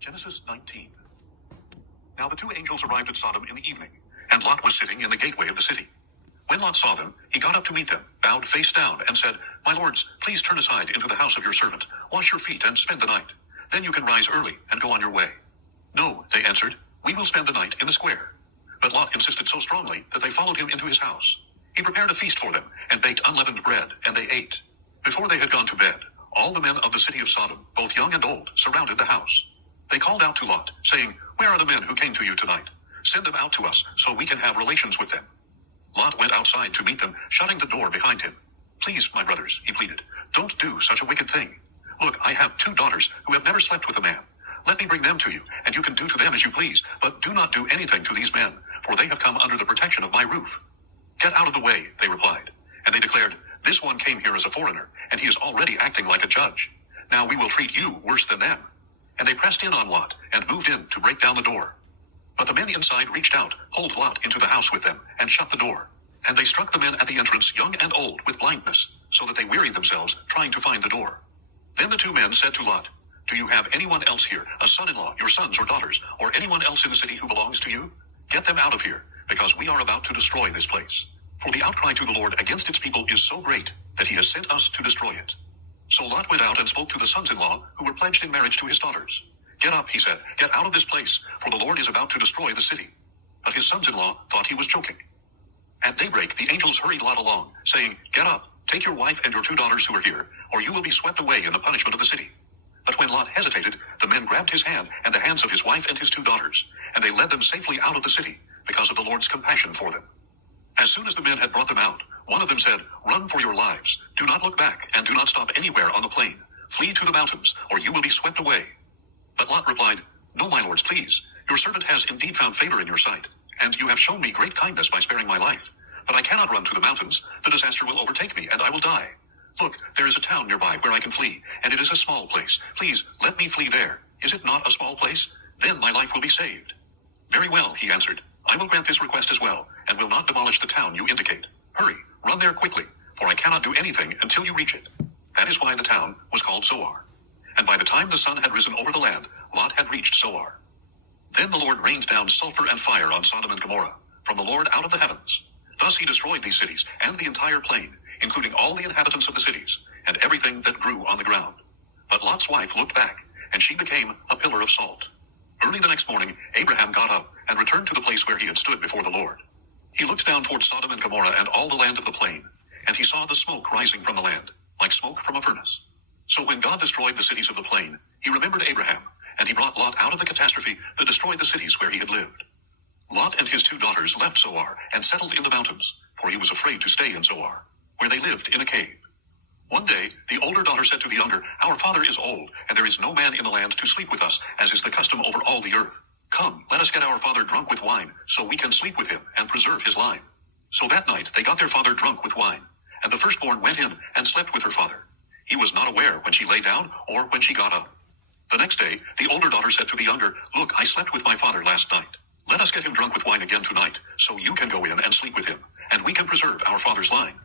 Genesis 19. Now the two angels arrived at Sodom in the evening, and Lot was sitting in the gateway of the city. When Lot saw them, he got up to meet them, bowed face down, and said, "My lords, please turn aside into the house of your servant, wash your feet, and spend the night. Then you can rise early and go on your way." "No," they answered, "we will spend the night in the square." But Lot insisted so strongly that they followed him into his house. He prepared a feast for them, and baked unleavened bread, and they ate. Before they had gone to bed, all the men of the city of Sodom, both young and old, surrounded the house. They called out to Lot, saying, "Where are the men who came to you tonight? Send them out to us, so we can have relations with them." Lot went outside to meet them, shutting the door behind him. "Please, my brothers," he pleaded, "don't do such a wicked thing. Look, I have 2 daughters who have never slept with a man. Let me bring them to you, and you can do to them as you please, but do not do anything to these men, for they have come under the protection of my roof." "Get out of the way," they replied. And they declared, "This one came here as a foreigner, and he is already acting like a judge. Now we will treat you worse than them." And they pressed in on Lot and moved in to break down the door. But the men inside reached out, pulled Lot into the house with them, and shut the door. And they struck the men at the entrance, young and old, with blindness, so that they wearied themselves trying to find the door. Then the 2 men said to Lot, "Do you have anyone else here, a son-in-law, your sons or daughters, or anyone else in the city who belongs to you? Get them out of here, because we are about to destroy this place. For the outcry to the Lord against its people is so great that he has sent us to destroy it." So Lot went out and spoke to the sons-in-law who were pledged in marriage to his daughters. "Get up," he said, "get out of this place, for the Lord is about to destroy the city." But his sons-in-law thought he was joking. At daybreak the angels hurried Lot along, saying, "Get up, take your wife and your 2 daughters who are here, or you will be swept away in the punishment of the city." But when Lot hesitated, the men grabbed his hand and the hands of his wife and his 2 daughters, and they led them safely out of the city, because of the Lord's compassion for them. As soon as the men had brought them out, one of them said, "Run for your lives. Do not look back, and do not stop anywhere on the plain. Flee to the mountains, or you will be swept away." But Lot replied, "No, my lords, please. Your servant has indeed found favor in your sight, and you have shown me great kindness by sparing my life. But I cannot run to the mountains. The disaster will overtake me, and I will die. Look, there is a town nearby where I can flee, and it is a small place. Please, let me flee there. Is it not a small place? Then my life will be saved." "Very well," he answered. "I will grant this request as well, and will not demolish the town you indicate. Hurry, run there quickly, for I cannot do anything until you reach it." That is why the town was called Zoar. And by the time the sun had risen over the land, Lot had reached Zoar. Then the Lord rained down sulfur and fire on Sodom and Gomorrah, from the Lord out of the heavens. Thus he destroyed these cities and the entire plain, including all the inhabitants of the cities, and everything that grew on the ground. But Lot's wife looked back, and she became a pillar of salt. Early the next morning, Abraham got up and returned to the place where he had stood before the Lord. He looked down toward Sodom and Gomorrah and all the land of the plain, and he saw the smoke rising from the land, like smoke from a furnace. So when God destroyed the cities of the plain, he remembered Abraham, and he brought Lot out of the catastrophe that destroyed the cities where he had lived. Lot and his 2 daughters left Zoar and settled in the mountains, for he was afraid to stay in Zoar, where they lived in a cave. One day, the older daughter said to the younger, "Our father is old, and there is no man in the land to sleep with us, as is the custom over all the earth. Come, let us get our father drunk with wine, so we can sleep with him and preserve his line." So that night they got their father drunk with wine, and the firstborn went in and slept with her father. He was not aware when she lay down or when she got up. The next day, the older daughter said to the younger, "Look, I slept with my father last night. Let us get him drunk with wine again tonight, so you can go in and sleep with him, and we can preserve our father's line."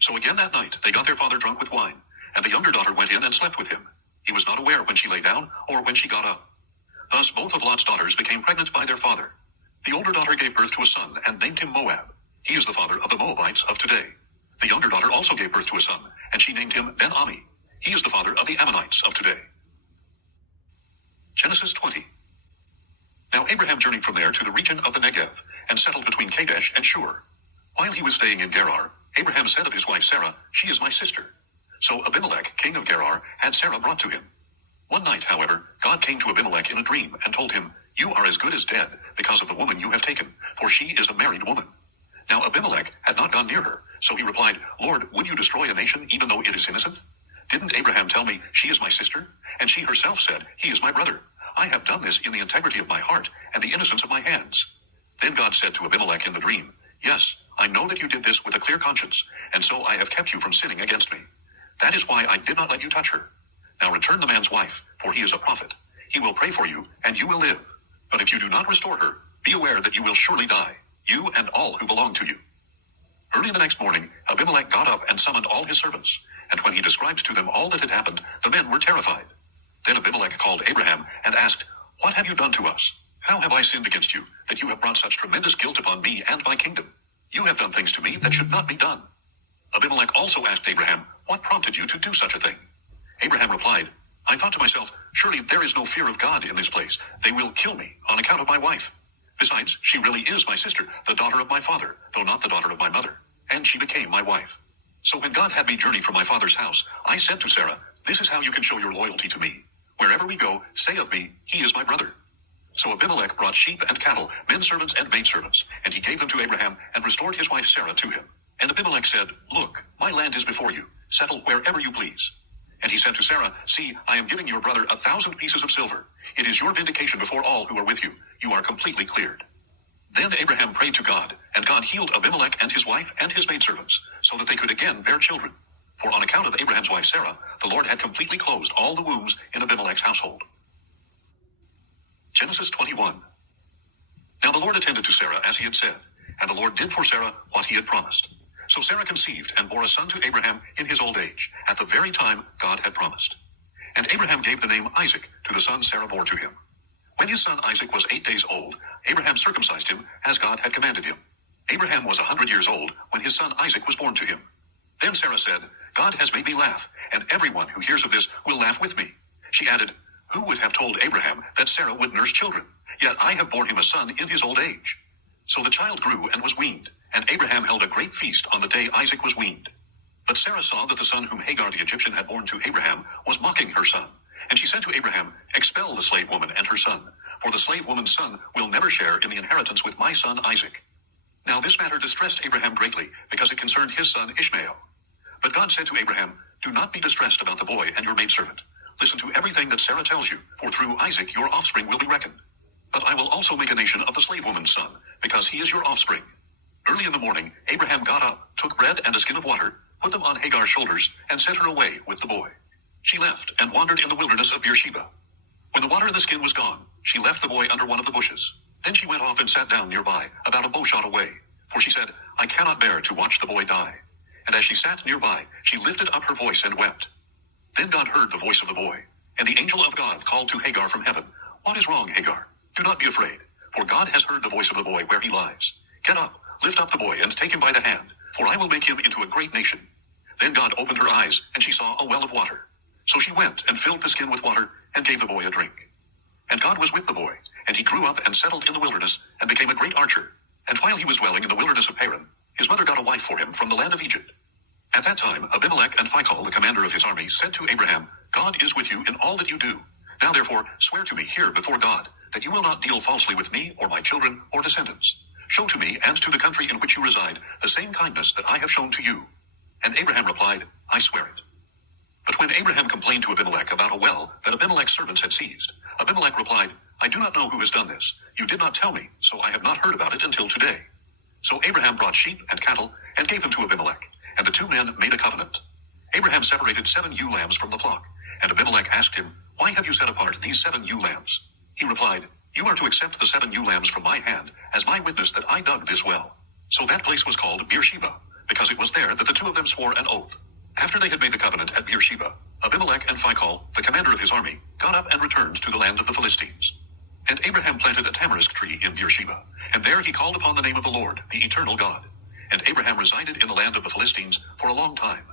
So again that night they got their father drunk with wine, and the younger daughter went in and slept with him. He was not aware when she lay down or when she got up. Thus both of Lot's daughters became pregnant by their father. The older daughter gave birth to a son and named him Moab. He is the father of the Moabites of today. The younger daughter also gave birth to a son, and she named him Ben-Ami. He is the father of the Ammonites of today. Genesis 20. Now Abraham journeyed from there to the region of the Negev, and settled between Kadesh and Shur. While he was staying in Gerar, Abraham said of his wife Sarah, "She is my sister." So Abimelech, king of Gerar, had Sarah brought to him. One night, however, God came to Abimelech in a dream and told him, "You are as good as dead because of the woman you have taken, for she is a married woman." Now Abimelech had not gone near her, so he replied, "Lord, would you destroy a nation even though it is innocent? Didn't Abraham tell me she is my sister? And she herself said, he is my brother. I have done this in the integrity of my heart and the innocence of my hands." Then God said to Abimelech in the dream, "Yes, I know that you did this with a clear conscience, and so I have kept you from sinning against me. That is why I did not let you touch her. Now return the man's wife, for he is a prophet. He will pray for you, and you will live. But if you do not restore her, be aware that you will surely die, you and all who belong to you." Early the next morning, Abimelech got up and summoned all his servants, and when he described to them all that had happened, the men were terrified. Then Abimelech called Abraham and asked, What have you done to us? How have I sinned against you, that you have brought such tremendous guilt upon me and my kingdom? You have done things to me that should not be done. Abimelech also asked Abraham, what prompted you to do such a thing? Abraham replied, I thought to myself, surely there is no fear of God in this place. They will kill me on account of my wife. Besides, she really is my sister, the daughter of my father, though not the daughter of my mother. And she became my wife. So when God had me journey from my father's house, I said to Sarah, this is how you can show your loyalty to me. Wherever we go, say of me, he is my brother. So Abimelech brought sheep and cattle, men servants and maidservants, and he gave them to Abraham and restored his wife Sarah to him. And Abimelech said, look, my land is before you. Settle wherever you please. And he said to Sarah, see, I am giving your brother 1,000 pieces of silver. It is your vindication before all who are with you. You are completely cleared. Then Abraham prayed to God, and God healed Abimelech and his wife and his maidservants, so that they could again bear children. For on account of Abraham's wife Sarah, the Lord had completely closed all the wombs in Abimelech's household. Genesis 21. Now the Lord attended to Sarah as he had said, and the Lord did for Sarah what he had promised. So Sarah conceived and bore a son to Abraham in his old age, at the very time God had promised. And Abraham gave the name Isaac to the son Sarah bore to him. When his son Isaac was 8 days old, Abraham circumcised him as God had commanded him. Abraham was 100 years old when his son Isaac was born to him. Then Sarah said, God has made me laugh, and everyone who hears of this will laugh with me. She added, who would have told Abraham that Sarah would nurse children? Yet I have borne him a son in his old age. So the child grew and was weaned, and Abraham held a great feast on the day Isaac was weaned. But Sarah saw that the son whom Hagar the Egyptian had borne to Abraham was mocking her son. And she said to Abraham, expel the slave woman and her son, for the slave woman's son will never share in the inheritance with my son Isaac. Now this matter distressed Abraham greatly, because it concerned his son Ishmael. But God said to Abraham, do not be distressed about the boy and your maidservant. Listen to everything that Sarah tells you, for through Isaac your offspring will be reckoned. But I will also make a nation of the slave woman's son, because he is your offspring. Early in the morning, Abraham got up, took bread and a skin of water, put them on Hagar's shoulders, and sent her away with the boy. She left and wandered in the wilderness of Beersheba. When the water in the skin was gone, she left the boy under one of the bushes. Then she went off and sat down nearby, about a bow shot away, for she said, I cannot bear to watch the boy die. And as she sat nearby, she lifted up her voice and wept. Then God heard the voice of the boy, and the angel of God called to Hagar from heaven, what is wrong, Hagar? Do not be afraid, for God has heard the voice of the boy where he lies. Get up, lift up the boy, and take him by the hand, for I will make him into a great nation. Then God opened her eyes, and she saw a well of water. So she went and filled the skin with water, and gave the boy a drink. And God was with the boy, and he grew up and settled in the wilderness, and became a great archer. And while he was dwelling in the wilderness of Paran, his mother got a wife for him from the land of Egypt. At that time, Abimelech and Phicol, the commander of his army, said to Abraham, God is with you in all that you do. Now therefore, swear to me here before God, that you will not deal falsely with me or my children or descendants. Show to me and to the country in which you reside the same kindness that I have shown to you. And Abraham replied, I swear it. But when Abraham complained to Abimelech about a well that Abimelech's servants had seized, Abimelech replied, I do not know who has done this. You did not tell me, so I have not heard about it until today. So Abraham brought sheep and cattle and gave them to Abimelech, and the two men made a covenant. Abraham separated 7 ewe lambs from the flock, and Abimelech asked him, why have you set apart these 7 ewe lambs? He replied, you are to accept the 7 ewe lambs from my hand as my witness that I dug this well. So that place was called Beersheba, because it was there that the two of them swore an oath. After they had made the covenant at Beersheba, Abimelech and Phicol, the commander of his army, got up and returned to the land of the Philistines. And Abraham planted a tamarisk tree in Beersheba, and there he called upon the name of the Lord, the eternal God. And Abraham resided in the land of the Philistines for a long time.